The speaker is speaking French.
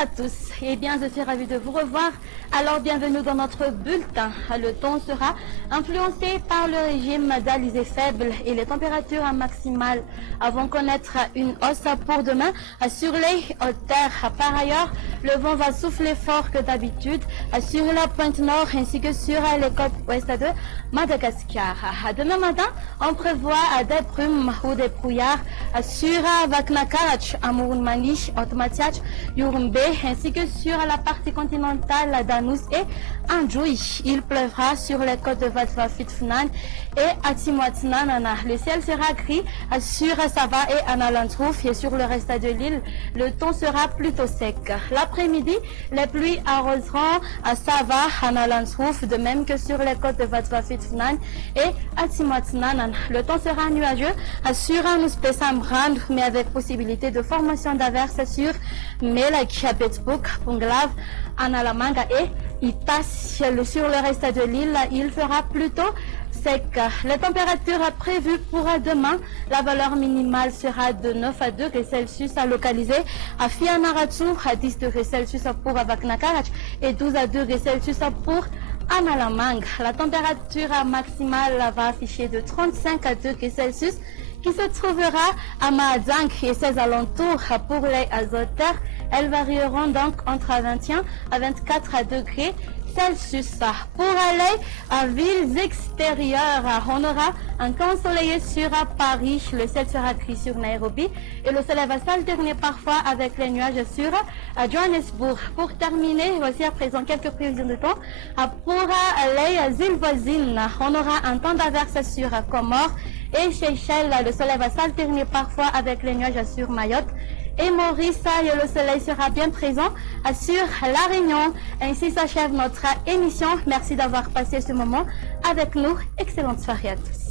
à tous, eh bien je suis ravie de vous revoir. Alors bienvenue dans notre bulletin. Le temps sera influencé par le régime d'alizé faible et les températures maximales vont connaître une hausse pour demain sur les hautes terres. Par ailleurs, le vent va souffler fort que d'habitude sur la pointe nord ainsi que sur les côtes ouest de Madagascar. Demain matin, on prévoit des brumes ou des brouillards sur Vaknakarach, Amurunmani, Otmatiach, Yurumbe ainsi que sur la partie continentale d'Anous et Andjoui. Il pleuvra sur les côtes de Vatvafitfnan et Atimoatnanana. Le ciel sera gris sur Sava et Analantrouf et sur le reste de l'île, le temps sera plutôt sec. L'après-midi, les pluies arroseront à Sava, Analantrouf, de même que sur les côtes de Vatvafitfnan et Atimoatnanana. Le temps sera nuageux sur Anous Pesambrand, mais avec possibilité de formation d'averses sur Melak, Betbuk, Punglav, Analamanga et Itas. Sur le reste de l'île, il fera plutôt sec. Les températures prévues pour demain, la valeur minimale sera de 9 à 2 degrés Celsius localisée à Fianaratu, à 10 degrés Celsius pour Vaknakarach et 12 à 2 degrés Celsius pour Analamang. La température maximale va afficher de 35 à 2 degrés Celsius qui se trouvera à Mahadzang et ses alentours. Pour les azotères, elles varieront donc entre 21 à 24 degrés Celsius. Pour aller à villes extérieures, on aura un temps ensoleillé sur Paris, le ciel sera gris sur Nairobi et le soleil va s'alterner parfois avec les nuages sur Johannesburg. Pour terminer, voici à présent quelques prévisions de temps. Pour les îles voisines, on aura un temps d'averse sur Comores et Seychelles, le soleil va s'alterner parfois avec les nuages sur Mayotte et Maurice, le soleil sera bien présent sur La Réunion. Ainsi s'achève notre émission. Merci d'avoir passé ce moment avec nous. Excellente soirée à tous.